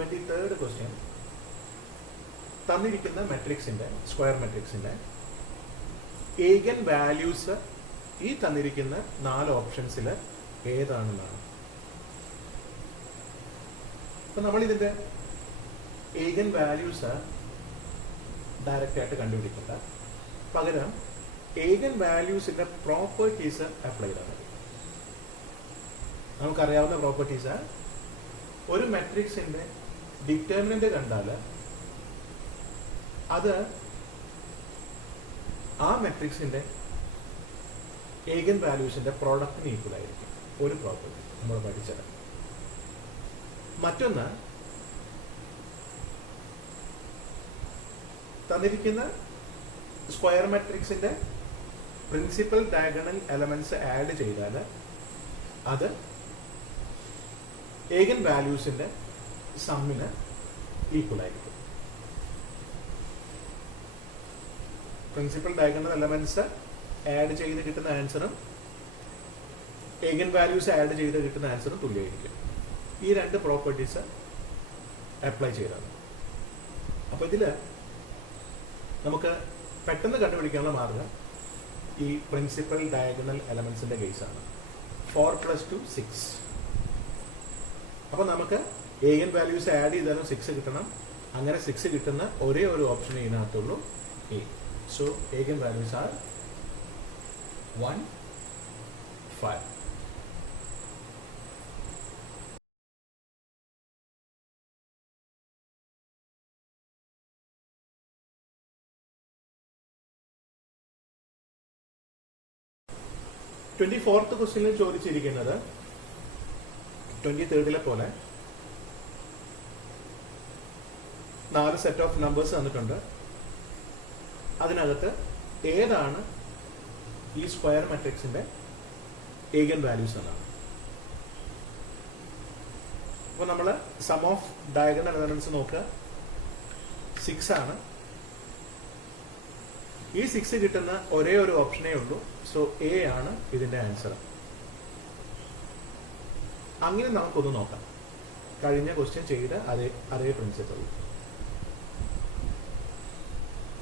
23rd question. തന്നിരിക്കുന്ന മെട്രിക്സിന്റെ square മെട്രിക്സിന്റെ ഏഗൻ വാല്യൂസ് ഈ തന്നിരിക്കുന്ന 4 ഓപ്ഷൻസിൽ ഏതാണെന്നാണ്. അപ്പൊ നമ്മൾ ഇതിന്റെ ഏഗൻ വാല്യൂസ് ഡയറക്റ്റ് ആയിട്ട് കണ്ടുപിടിക്കണ്ട, പകരം ഏഗൻ വാല്യൂസിന്റെ പ്രോപ്പർട്ടീസ് അപ്ലൈ ചെയ്താൽ മതി. നമുക്കറിയാവുന്ന പ്രോപ്പർട്ടീസ്, ഒരു മെട്രിക്സിന്റെ ഡിറ്റർമിനന്റ് കണ്ടാൽ അത് ആ മെട്രിക്സിന്റെ ഏഗൻ വാല്യൂസിന്റെ പ്രോഡക്റ്റിന് ഈക്വൽ ആയിരിക്കും. ഒരു പ്രോപ്പർട്ടി നമ്മൾ പഠിച്ചത്. മറ്റൊന്ന്, തന്നിരിക്കുന്ന സ്ക്വയർ മെട്രിക്സിന്റെ പ്രിൻസിപ്പൽ ഡയഗണൽ എലമെന്റ്സ് ആഡ് ചെയ്താൽ അത് ഏഗൻ വാല്യൂസിന്റെ സമ്മിന് ഈക്വൽ ആയിരിക്കും. പ്രിൻസിപ്പൽ ഡയഗണൽ എലമെന്റ്സ് ആഡ് ചെയ്ത് കിട്ടുന്ന ആൻസറും ഏഗൻ വാല്യൂസ് ആഡ് ചെയ്ത് കിട്ടുന്ന ആൻസറും തുല്യമായിരിക്കും. ഈ 2 പ്രോപ്പർട്ടീസ് അപ്ലൈ ചെയ്താണ്. അപ്പൊ ഇതില് നമുക്ക് പെട്ടെന്ന് കണ്ടുപിടിക്കാനുള്ള മാർഗം ഈ പ്രിൻസിപ്പൽ ഡയഗണൽ എലമെന്റ്സിന്റെ കേസാണ്. 4 + 2 6. അപ്പൊ നമുക്ക് ഏഗൻ വാല്യൂസ് ആഡ് ചെയ്താലും 6 കിട്ടണം. അങ്ങനെ 6 കിട്ടുന്ന ഒരേ ഒരു ഓപ്ഷൻ ഇതിനകത്തുള്ളൂ, A. So eigen values are 1, 5. Twenty fourth ക്വസ്റ്റ്യനിൽ ചോദിച്ചിരിക്കുന്നത് 23rd പോലെ 4 സെറ്റ് ഓഫ് നമ്പേഴ്സ് തന്നിട്ടുണ്ട്. അതിനകത്ത് ഏതാണ് ഈ സ്ക്വയർ മാട്രിക്സിന്റെ ഏഗൻ വാല്യൂസ് എന്നാണ്. അപ്പൊ നമ്മൾ സം ഓഫ് ഡയഗണൽ എലമെന്റ്സ് നോക്കുക. 6 ആണ്. ഈ 6 കിട്ടുന്ന ഒരേ ഒരു ഓപ്ഷനേ ഉള്ളൂ. സോ എ ആണ് ഇതിന്റെ ആൻസർ. അങ്ങനെ നമുക്കൊന്ന് നോക്കാം. കഴിഞ്ഞ ക്വസ്റ്റ്യൻ ചെയ്ത അതേ പ്രിൻസിപ്പിൾ.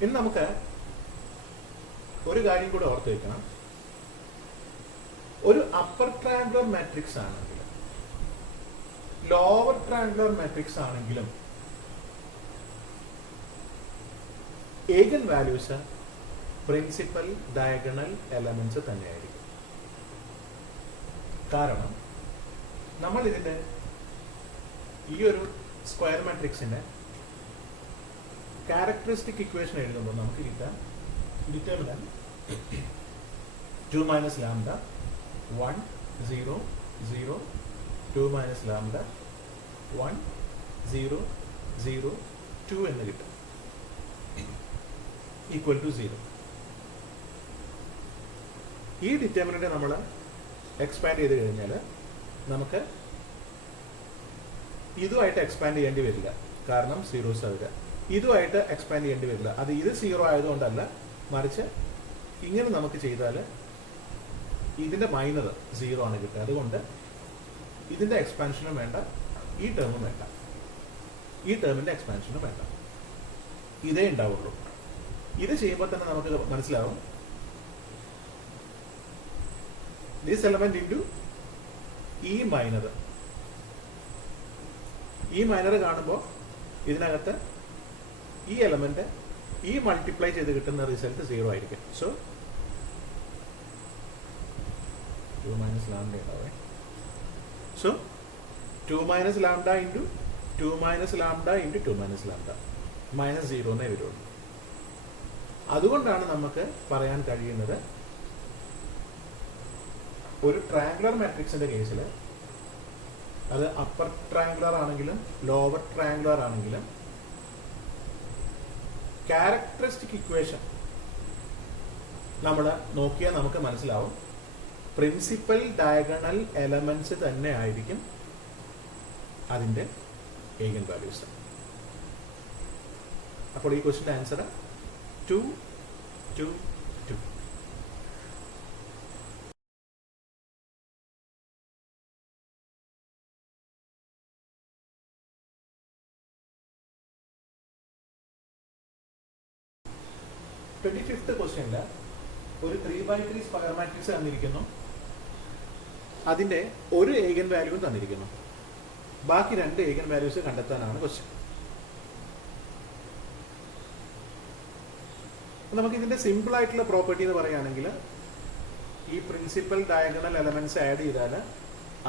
ഇനി നമുക്ക് ഒരു കാര്യം കൂടെ ഓർത്ത് വെക്കണം. ഒരു അപ്പർ ട്രയാങ്കുലർ മാട്രിക്സ് ആണെങ്കിലും ലോവർ ട്രയാങ്കുലർ മാട്രിക്സ് ആണെങ്കിലും ഏഗൻ വാല്യൂസ് പ്രിൻസിപ്പൽ ഡയഗണൽ എലമെന്റ്സ് തന്നെയായിരിക്കും. കാരണം നമ്മൾ ഇതിന്റെ ഈ ഒരു സ്ക്വയർ മാട്രിക്സിന്റെ ക്യാരക്ടറിസ്റ്റിക് ഇക്വേഷൻ എഴുതുമ്പോൾ നമുക്ക് കിട്ടാൻ ഡിറ്റർമിനന്റ് 2 - λ 1 0 0 2 - λ 1 0 0 2 എന്ന് കിട്ടും, ഈക്വൽ ടു 0. ഈ ഡിറ്റർമിനന്റ് നമ്മൾ എക്സ്പാൻഡ് ചെയ്ത് കഴിഞ്ഞാൽ നമുക്ക് ഇതുമായിട്ട് എക്സ്പാൻഡ് ചെയ്യേണ്ടി വരില്ല, കാരണം സീറോസ് ആവുക. ഇതുമായിട്ട് എക്സ്പാൻഡ് ചെയ്യേണ്ടി വരില്ല. അത് ഇത് 0 ആയതുകൊണ്ടല്ല, മറിച്ച് ഇങ്ങനെ നമുക്ക് ചെയ്താൽ ഇതിന്റെ മൈനർ 0 ആണ് കിട്ടുക. അതുകൊണ്ട് ഇതിന്റെ എക്സ്പാൻഷനും വേണ്ട, ഈ ടേമും വേണ്ട, ഈ ടേമിന്റെ എക്സ്പാൻഷനും വേണ്ട, ഇതേ ഉണ്ടാവുള്ളൂ. ഇത് ചെയ്യുമ്പോൾ തന്നെ നമുക്ക് മനസ്സിലാവും ദിസ് എലമെന്റ് ഇൻറ്റു ഈ മൈനർ. ഈ മൈനർ കാണുമ്പോൾ ഇതിനകത്ത് ഈ എലമെന്റ് ഈ മൾട്ടിപ്ലൈ ചെയ്ത് കിട്ടുന്ന റിസൾട്ട് 0 ആയിരിക്കും. സോ 2 - λ ഉണ്ടാവേ. സോ 2 - λ ഇൻറ്റു 2 - λ ഇൻറ്റു 2 - λ -0 എന്നേ വരുള്ളൂ. അതുകൊണ്ടാണ് നമുക്ക് പറയാൻ കഴിയുന്നത് ഒരു ട്രയാങ്കുലർ മാട്രിക്സിന്റെ കേസിൽ അത് അപ്പർ ട്രയാങ്കുലർ ആണെങ്കിലും ലോവർ ട്രയാങ്കുലർ ആണെങ്കിലും ക്യാരക്ടറിസ്റ്റിക് ഇക്വേഷൻ നമ്മൾ നോക്കിയാൽ നമുക്ക് മനസ്സിലാവും പ്രിൻസിപ്പൽ ഡയഗണൽ എലമെന്റ്സ് തന്നെ ആയിരിക്കും അതിന്റെ ഏഗൻ വാല്യൂസ്. അപ്പോൾ ഈ ക്വസ്റ്റ്യന്റെ ആൻസർ 2, 2, 2. 25th ക്വസ്റ്റ്യനിൽ ഒരു 3x3 സ്ക്വയർ മാട്രിക്സ് തന്നിരിക്കുന്നു. അതിന്റെ ഒരു ഏഗൻ വാല്യൂവും തന്നിരിക്കുന്നു. ബാക്കി 2 ഏഗൻ വാല്യൂസ് കണ്ടെത്താനാണ് ക്വസ്റ്റ്യൻ. നമുക്ക് ഇതിന്റെ സിമ്പിൾ ആയിട്ടുള്ള പ്രോപ്പർട്ടി എന്ന് പറയുകയാണെങ്കിൽ ഈ പ്രിൻസിപ്പൽ ഡയഗണൽ എലമെന്റ്സ് ആഡ് ചെയ്താൽ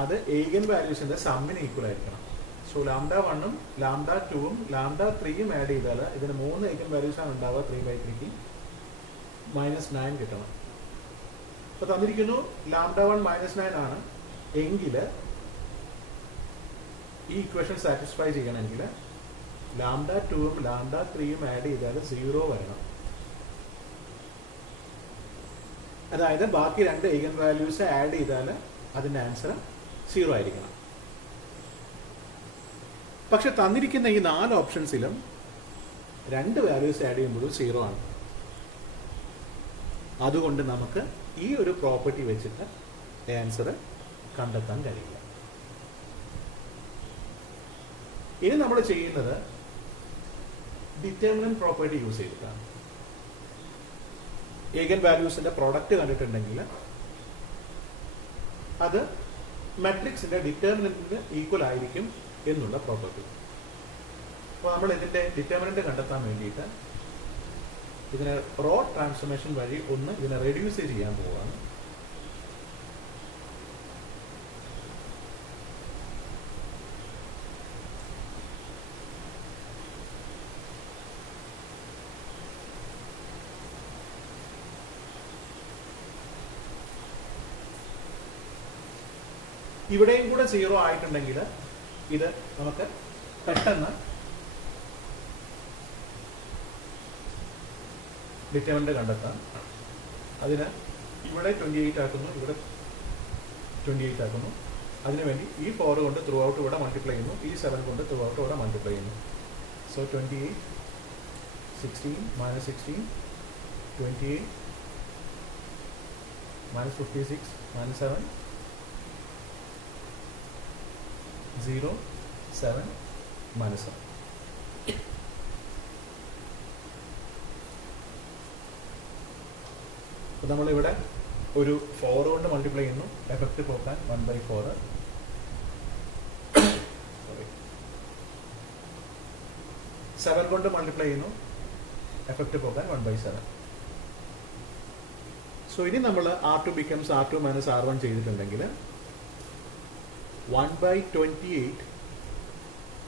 അത് ഏഗൻ വാല്യൂസിന്റെ സമ്മിന് ഈക്വൽ ആയിരിക്കണം. സോ λ1ഉം λ2ഉം λ3യും ആഡ് ചെയ്താൽ ഇതിന് 3 ഏഗൻ വാല്യൂസ് ആണ് ഉണ്ടാവുക. 3/3ക്ക് -9 കിട്ടണം. അപ്പൊ തന്നിരിക്കുന്നു λ1 -9 ആണ് എങ്കിൽ ഈ ഇക്വേഷൻ സാറ്റിസ്ഫൈ ചെയ്യണമെങ്കിൽ λ2ഉം λ3യും ആഡ് ചെയ്താൽ 0 വരണം. അതായത് ബാക്കി 2 ഏഗൻ വാല്യൂസ് ആഡ് ചെയ്താൽ അതിന്റെ ആൻസർ 0 ആയിരിക്കണം. പക്ഷെ തന്നിരിക്കുന്ന ഈ 4 ഓപ്ഷൻസിലും 2 വാല്യൂസ് ആഡ് ചെയ്യുമ്പോഴും 0 ആണ്. അതുകൊണ്ട് നമുക്ക് ഈ ഒരു പ്രോപ്പർട്ടി വെച്ചിട്ട് ആൻസർ കണ്ടെത്താൻ കഴിയില്ല. ഇനി നമ്മൾ ചെയ്യുന്നത് ഡിറ്റർമിനന്റ് പ്രോപ്പർട്ടി യൂസ് ചെയ്തിട്ടാണ്. ഏഗൻ വാല്യൂസിന്റെ പ്രോഡക്റ്റ് കണ്ടിട്ടുണ്ടെങ്കിൽ അത് മാട്രിക്സിന്റെ ഡിറ്റർമിനന്റിന് ഈക്വൽ ആയിരിക്കും എന്നുള്ള പ്രോപ്പർട്ടി. അപ്പോൾ നമ്മൾ ഇതിന്റെ ഡിറ്റർമിനന്റ് കണ്ടെത്താൻ വേണ്ടിയിട്ട് ഇതിനെ റോ ട്രാൻസ്ഫോർമേഷൻ വഴി ഒന്ന് ഇതിനെ റെഡ്യൂസ് ചെയ്യാൻ പോവുകയാണ്. ഇവിടെയും കൂടെ 0 ആയിട്ടുണ്ടെങ്കിൽ ഇത് നമുക്ക് പെട്ടെന്ന് ഡിറ്റർമിനന്റ് കണ്ടെത്താം. അതിന് ഇവിടെ 28 ആക്കുന്നു, ഇവിടെ 28 ആക്കുന്നു. അതിനുവേണ്ടി ഈ 4 കൊണ്ട് ത്രൂ ഔട്ട് ഇവിടെ മൾട്ടിപ്ലൈ ചെയ്യുന്നു, ഈ 7 കൊണ്ട് ത്രൂ ഔട്ട് ഇവിടെ മൾട്ടിപ്ലൈ ചെയ്യുന്നു. സോ 28 16 -16 28 -56 -7 0 7 -7. അപ്പോൾ നമ്മളിവിടെ ഒരു 4 കൊണ്ട് മൾട്ടിപ്ലൈ ചെയ്യുന്നു, എഫക്റ്റ് പോക്കാൻ 1/4. 7 കൊണ്ട് മൾട്ടിപ്ലൈ ചെയ്യുന്നു, എഫക്റ്റ് പോക്കാൻ 1/7. സോ ഇനി നമ്മൾ R2 becomes R2 - R1 ചെയ്തിട്ടുണ്ടെങ്കിൽ 1/28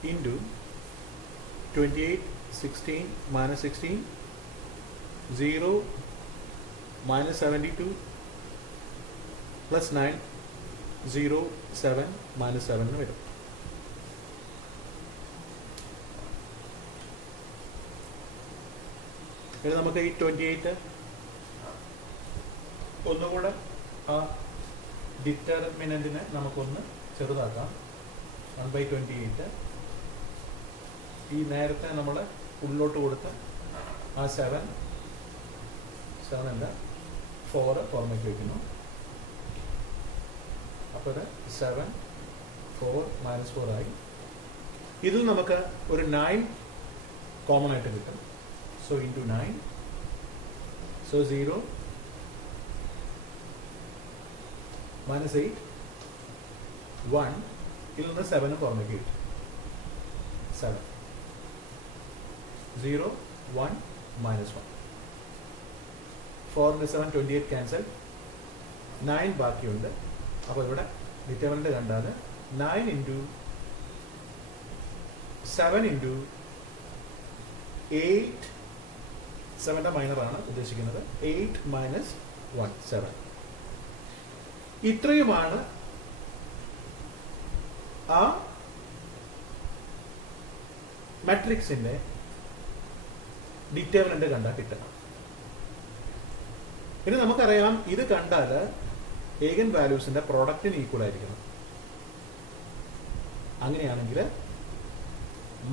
into 28 16 -16 0 -72 plus 9 0 7 -7 എന്ന് വരും. ഇത് നമുക്ക് ഈ 28 ഒന്നുകൂടെ ആ ഡിറ്റർമിനന്റിനെ നമുക്കൊന്ന് ചെറുതാക്കാം. 1/28 ഈ നേരത്തെ നമ്മൾ ഉള്ളിലോട്ട് കൊടുത്ത് ആ 7 അല്ല 4 പുറമേക്ക് വയ്ക്കുന്നു. അപ്പോൾ 7 4 -4 ആയി. ഇതിൽ നമുക്ക് ഒരു 9 കോമൺ ആയിട്ട് കിട്ടും. So into 9. സോ 0 -8 1 ഇതിൽ നിന്ന് 7 പുറമേക്ക് കിട്ടും. 7 0 1 -1 4 7 28 ക്യാൻസൽ, 9 ബാക്കിയുണ്ട്. അപ്പോൾ ഇവിടെ ഡിറ്റർമിനന്റ് കണ്ടാൽ 9 into 7 into 8 7ന്റെ മൈനറാണ് ഉദ്ദേശിക്കുന്നത്. 8 - 1 7. ഇത്രയുമാണ് ആ മാട്രിക്സിന്റെ ഡിറ്റർമിനന്റ് കണ്ടാൽ കിട്ടുക. ഇനി നമുക്കറിയാം ഇത് കണ്ടാൽ ഏഗൻ വാല്യൂസിന്റെ പ്രോഡക്റ്റിന് ഈക്വൽ ആയിരിക്കണം. അങ്ങനെയാണെങ്കിൽ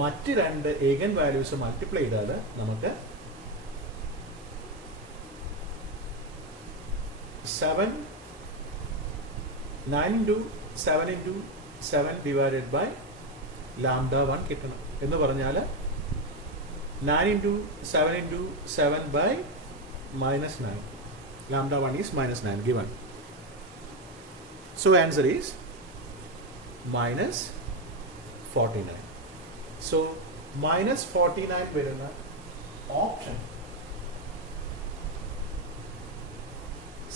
മറ്റ് 2 ഏഗൻ വാല്യൂസ് മൾട്ടിപ്ലൈ ചെയ്താൽ നമുക്ക് 7 9 into 7 into 7 divided by λ1 കിട്ടണം. എന്ന് പറഞ്ഞാൽ 9 into 7 into 7 by minus 9. Lambda 1 is minus 9 given. So answer is minus 49. So minus 49 വരുന്ന ഓപ്ഷൻ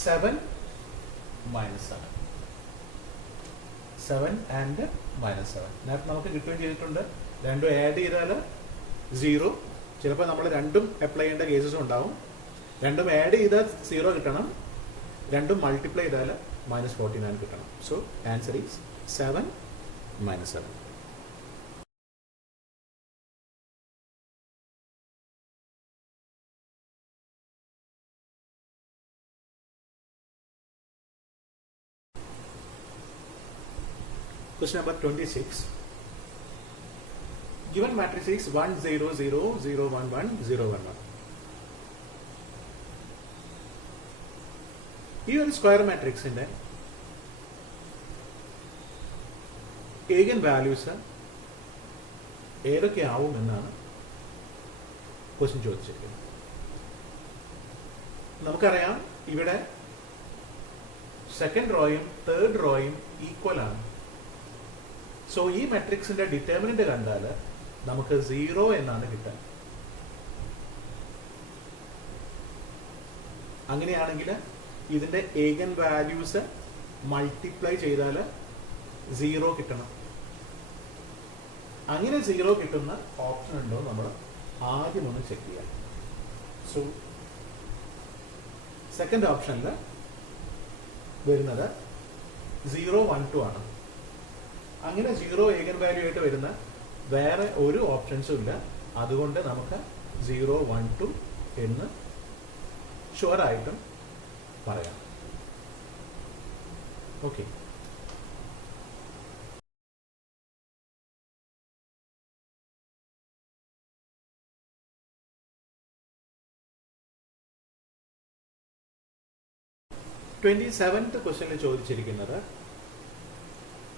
7 minus 7. 7 and minus 7. നേരത്തെ നമുക്ക് കിട്ടുകയും ചെയ്തിട്ടുണ്ട്. രണ്ടും ആഡ് ചെയ്താൽ 0. ചിലപ്പോൾ നമ്മൾ രണ്ടും അപ്ലൈ ചെയ്യേണ്ട കേസസ് ഉണ്ടാവും. രണ്ടും ആഡ് ചെയ്താൽ 0 കിട്ടണം. രണ്ടും മൾട്ടിപ്ലൈ ചെയ്താൽ minus 49 കിട്ടണം. So answer is 7 minus 7. Question number 26. Given matrix is 1 0 0 0 1 1 0 1 1. ഈ ഒരു സ്ക്വയർ മാട്രിക്സിന്റെ ഏഗൻ വാല്യൂസ് ഏതൊക്കെ ആവും എന്നാണ് ക്വസ്റ്റ്യൻ ചോദിച്ചിരിക്കുന്നത്. നമുക്കറിയാം ഇവിടെ സെക്കൻഡ് റോയും തേർഡ് റോയും ഈക്വൽ ആണ്. സോ ഈ മാട്രിക്സിന്റെ ഡിറ്റർമിനന്റ് കണ്ടാൽ നമുക്ക് 0 എന്നാണ് കിട്ടുക. അങ്ങനെയാണെങ്കിൽ ഇതിന്റെ ഏഗൻ വാല്യൂസ് മൾട്ടിപ്ലൈ ചെയ്താൽ 0 കിട്ടണം. അങ്ങനെ 0 കിട്ടുന്ന ഓപ്ഷൻ ഉണ്ടോ നമ്മൾ ആദ്യം ഒന്ന് ചെക്ക് ചെയ്യാം. സോ സെക്കൻഡ് ഓപ്ഷനിൽ വരുന്നത് 0 1 2 ആണ്. അങ്ങനെ 0 ഏഗൻ വാല്യൂ ആയിട്ട് വരുന്ന വേറെ ഒരു ഓപ്ഷൻസും ഇല്ല. അതുകൊണ്ട് നമുക്ക് 0 1 2 എന്ന് ഷുവറായിട്ടും പറയാം. ഓക്കെ. ട്വന്റി-7th ക്വസ്റ്റ്യനിൽ ചോദിച്ചിരിക്കുന്നത്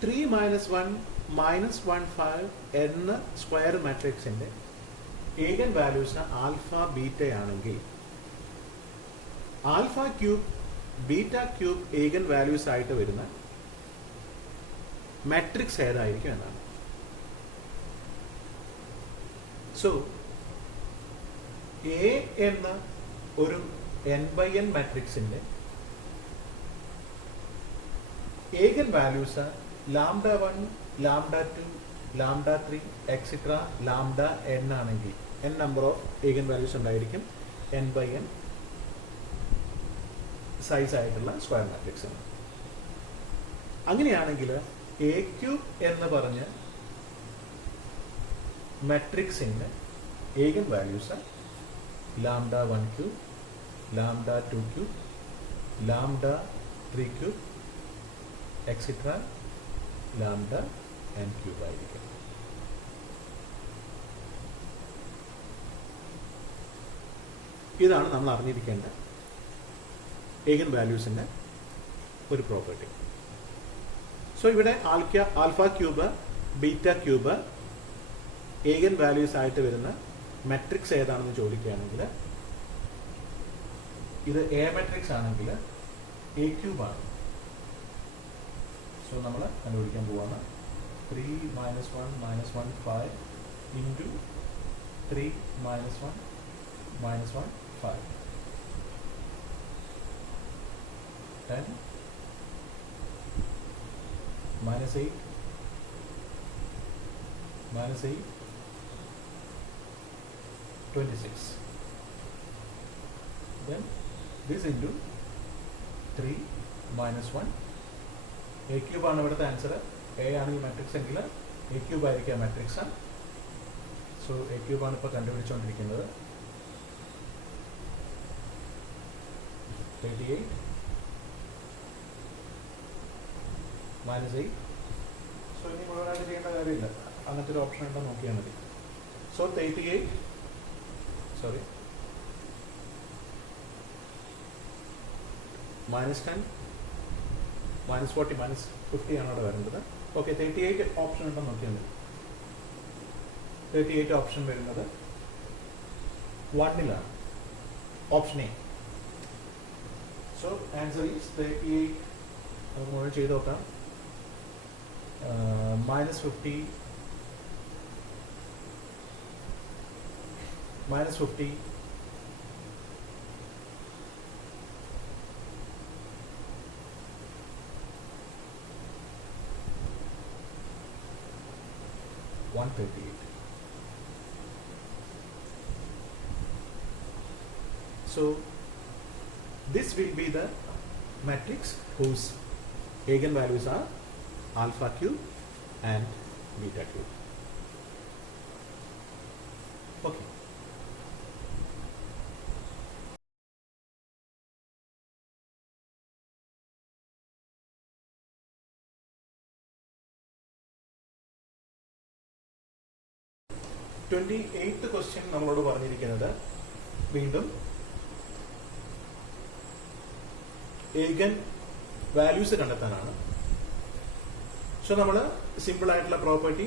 3 minus 1 minus 1 5 എന്ന സ്ക്വയർ മാട്രിക്സിന്റെ ഏഗൻ വാല്യൂസ് ആൽഫ ബീറ്റ ആണെങ്കിൽ alpha cube beta cube ഏഗൻ values ആയിട്ട് വരുന്ന മാട്രിക്സ് ഏതായിരിക്കും എന്നാണ്. സോ എ എന്ന ഒരു n/n മാട്രിക്സിന്റെ ഏഗൻ values lambda 1 lambda 2 lambda 3 etcetera lambda n ആണെങ്കിൽ n നമ്പർ ഓഫ് ഏഗൻ വാല്യൂസ് ഉണ്ടായിരിക്കും n/n സൈസ് ആയിട്ടുള്ള സ്ക്വയർ മാട്രിക്സ് ആണ്. അങ്ങനെയാണെങ്കിൽ എ ക്യൂബ് എന്ന് പറഞ്ഞ മാട്രിക്സിന്റെ ഏഗൻ values lambda 1 cube lambda 2 cube lambda 3 cube etcetera lambda n cube ആയിരിക്കും. ഇതാണ് നമ്മൾ അറിഞ്ഞിരിക്കേണ്ട ഏഗൻ വാല്യൂസിന്റെ ഒരു പ്രോപ്പർട്ടി. സോ ഇവിടെ alpha cube beta cube ഏഗൻ values ആയിട്ട് വരുന്ന മാട്രിക്സ് ഏതാണെന്ന് ചോദിക്കുകയാണെങ്കിൽ ഇത് എ മാട്രിക്സ് ആണെങ്കിൽ എ ക്യൂബ് ആണ്. സോ നമ്മൾ കണ്ടുപിടിക്കാൻ പോവാണ് 3 minus 1 minus 1 5 into 3 minus 1 minus 1 5 10 minus 8 minus 8 26. Then this into 3 minus 1. A cube ആണ് ഇവിടുത്തെ ആൻസർ. എ ആണ് ഈ മാട്രിക്സ് എങ്കിൽ എ ക്യൂബ് ആയിരിക്കും മാട്രിക്സ്. സോ എ ക്യൂബ് ആണ് ഇപ്പോൾ കണ്ടുപിടിച്ചുകൊണ്ടിരിക്കുന്നത്. 38 minus 8. സോ ഇനി മുഴുവനായിട്ട് ചെയ്യേണ്ട കാര്യമില്ല, അങ്ങനത്തെ ഒരു ഓപ്ഷൻ ഉണ്ടോ നോക്കിയാൽ മതി. സോ 38 minus 10 minus 40 minus 50 ആണ് അവിടെ വരുന്നത്. ഓക്കെ, 38 ഓപ്ഷൻ ഉണ്ടോ നോക്കിയാൽ മതി. 38 ഓപ്ഷൻ വരുന്നത് 1ലാണ്. Option A so answer is 38. നമുക്ക് മുഴുവൻ ചെയ്ത് നോക്കാം. -50 -50 138. So this will be the matrix whose eigenvalues are alpha cube and beta cube. Okay. Twenty eighth question നമ്മളോട് പറഞ്ഞിരിക്കുന്നത് വീണ്ടും ഏഗൻ വാല്യൂസ് കണ്ടെത്താനാണ്. സോ നമ്മൾ സിമ്പിൾ ആയിട്ടുള്ള പ്രോപ്പർട്ടി,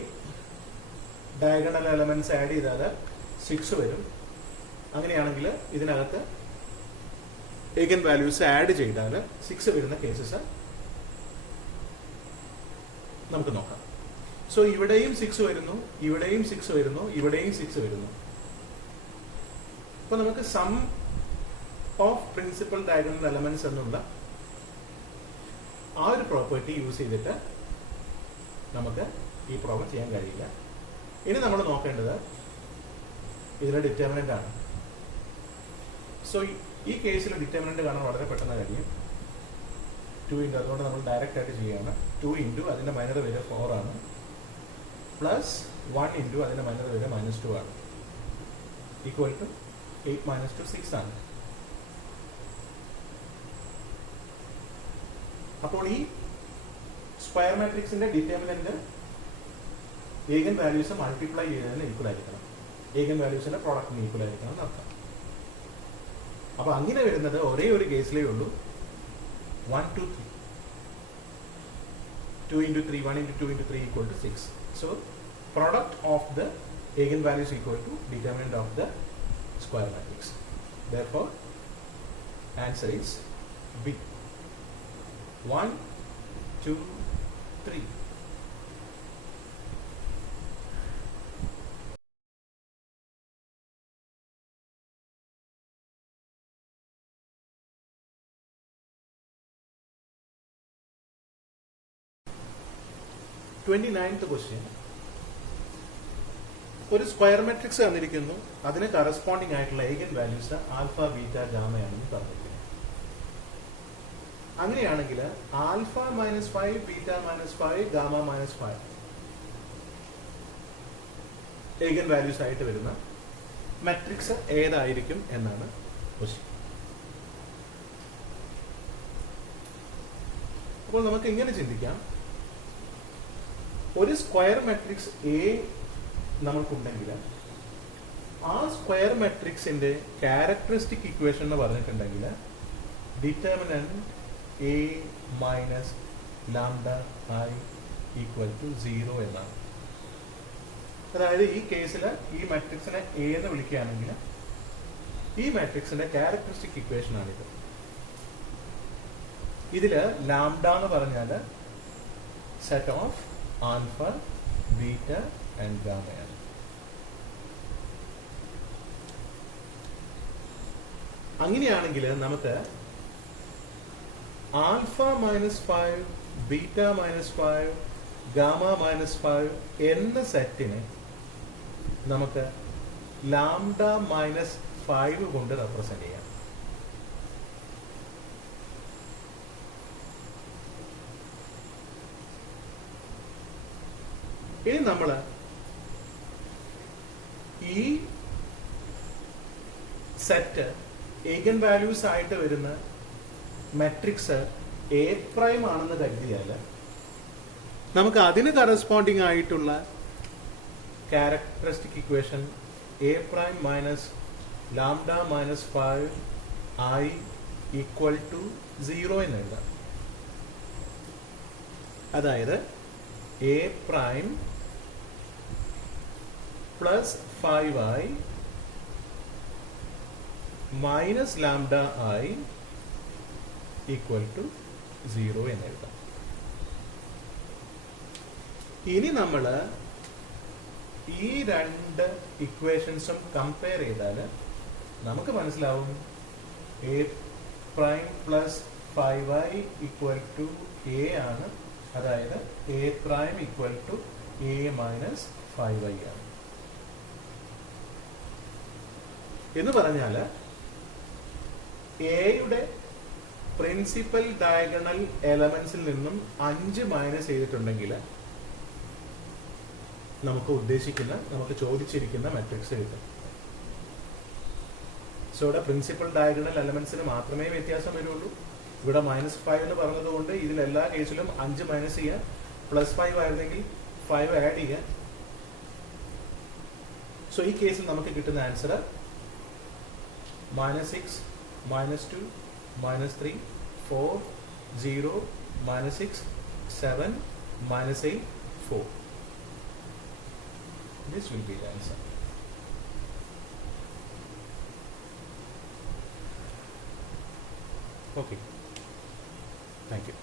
ഡയഗണൽ എലമെന്റ്സ് ആഡ് ചെയ്താൽ 6 വരും. അങ്ങനെയാണെങ്കിൽ ഇതിനകത്ത് ഏഗൻ വാല്യൂസ് ആഡ് ചെയ്താൽ 6 വരുന്ന കേസസ് നമുക്ക് നോക്കാം. സോ ഇവിടെയും 6 വരുന്നു, ഇവിടെയും 6 വരുന്നു, ഇവിടെയും 6 വരുന്നു. അപ്പൊ നമുക്ക് sum of principal diagonal elements എന്നുള്ള ആ ഒരു പ്രോപ്പർട്ടി യൂസ് ചെയ്തിട്ട് നമുക്ക് ഈ പ്രോബ്ലം ചെയ്യാൻ കഴിയില്ല. ഇനി നമ്മൾ നോക്കേണ്ടത് ഇതിന്റെ ഡിറ്റർമിനന്റ് ആണ്. സോ ഈ കേസിൽ ഡിറ്റർമിനന്റ് കാണാൻ വളരെ പെട്ടെന്ന് കഴിയും. 2 ഇൻറ്റു, അതുകൊണ്ട് നമ്മൾ ഡയറക്റ്റ് ആയിട്ട് ചെയ്യുകയാണ്. 2 ഇൻറ്റു അതിന്റെ മൈനർ വരെ 4 ആണ്, പ്ലസ് 1 ഇൻറ്റു അതിന്റെ മൈനർ വരെ -2 ആണ്, ഈക്വൽ ടു 8 - 2 6 ആണ്. അപ്പോൾ ഈ സ്ക്വയർ മാട്രിക്സിന്റെ ഡിറ്റർമിനന്റ് ഏഗൻ വാല്യൂസ് മൾട്ടിപ്ലൈ ചെയ്തതിന് ഈക്വൽ ആയിരിക്കണം, ഏഗൻ വാല്യൂസിന്റെ പ്രോഡക്റ്റിന് ഈക്വൽ ആയിരിക്കണം എന്നർത്ഥം. അപ്പൊ അങ്ങനെ വരുന്നത് ഒരേ ഒരു കേസിലേ ഉള്ളൂ. 1 2 3, 2 into 3, 1 into 2 into 3 equal to 6. So product of the eigenvalues equal to determinant of the square matrix. Therefore answer is B. 1 2 3. ട്വന്റി-9th question. ഒരു സ്ക്വയർ മെട്രിക്സ് തന്നിരിക്കുന്നു, അതിന് കറസ്പോണ്ടിങ് ആയിട്ടുള്ള ഏഗൻ വാല്യൂസ് ആൽഫ ബീറ്റ ഗാമയാണെന്ന് പറഞ്ഞിരിക്കുന്നു. അങ്ങനെയാണെങ്കിൽ ആൽഫ -5 ബീറ്റ -5 ഗാമ -5 ഏഗൻ വാല്യൂസ് ആയിട്ട് വരുന്ന matrix ഏതായിരിക്കും എന്നാണ് ക്വസ്റ്റ്യൻ. അപ്പോൾ നമുക്ക് ഇങ്ങനെ ചിന്തിക്കാം. ഒരു സ്ക്വയർ മെട്രിക്സ് എ നമുക്കുണ്ടെങ്കിൽ ആ സ്ക്വയർ മെട്രിക്സിന്റെ ക്യാരക്ടറിസ്റ്റിക് ഇക്വേഷൻ എന്ന് പറഞ്ഞിട്ടുണ്ടെങ്കിൽ determinant A minus lambda I equal to 0 എന്നാണ്. അതായത് ഈ കേസിൽ ഈ മാട്രിക്സിനെ എ എന്ന് വിളിക്കുകയാണെങ്കിൽ ഈ മാട്രിക്സിന്റെ ക്യാരക്ടറിസ്റ്റിക് ഇക്വേഷൻ ആണിത്. ഇതില് ലാംഡ എന്ന് പറഞ്ഞാൽ set of alpha beta and ഗാമയാണ്. അങ്ങനെയാണെങ്കിൽ നമുക്ക് ആൽഫ -5 ബീറ്റ -5 ഗാമ -5 എന്ന സെറ്റിനെ നമുക്ക് ലാംഡ -5 കൊണ്ട് റെപ്രസെന്റ് ചെയ്യാം. ഇനി നമ്മൾ ഈ സെറ്റ് ഏഗൻ വാല്യൂസ് ആയിട്ട് വരുന്ന മെട്രിക്സ് എ പ്രൈം ആണെന്ന് കരുതിയാൽ നമുക്ക് അതിന് കറസ്പോണ്ടിങ് ആയിട്ടുള്ള characteristic equation A prime minus lambda -5 I equal to 0 എന്ന് എഴുതാം. അതായത് A prime plus 5i minus lambda I equal to 0 എന്ന് എഴുതാം. ഇനി നമ്മൾ ഈ രണ്ട് ഇക്വേഷൻസും കമ്പയർ ചെയ്താൽ നമുക്ക് മനസ്സിലാവും A prime plus 5i equal to A ആണ്, അതായത് A prime equal to A minus 5i ആണ്. എന്ന് പറഞ്ഞാൽ എയുടെ പ്രിൻസിപ്പൽ ഡയഗണൽ എലമെന്റ്സിൽ നിന്നും 5 മൈനസ് ചെയ്തിട്ടുണ്ടെങ്കിൽ നമുക്ക് ചോദിച്ചിരിക്കുന്ന മെട്രിക്സ് കിട്ടും. സോ ഇവിടെ പ്രിൻസിപ്പൽ ഡയഗണൽ എലമെന്റ്സിന് മാത്രമേ വ്യത്യാസം വരുള്ളൂ. ഇവിടെ -5 എന്ന് പറഞ്ഞതുകൊണ്ട് ഇതിൽ എല്ലാ കേസിലും 5 മൈനസ് ചെയ്യാം, +5 ആയിരുന്നെങ്കിൽ 5 ആഡ് ചെയ്യാം. സോ ഈ കേസിൽ നമുക്ക് കിട്ടുന്ന answer -6, -2, -3, 4, 0, -6, 7, -8, 4. This will be the answer. Okay. Thank you.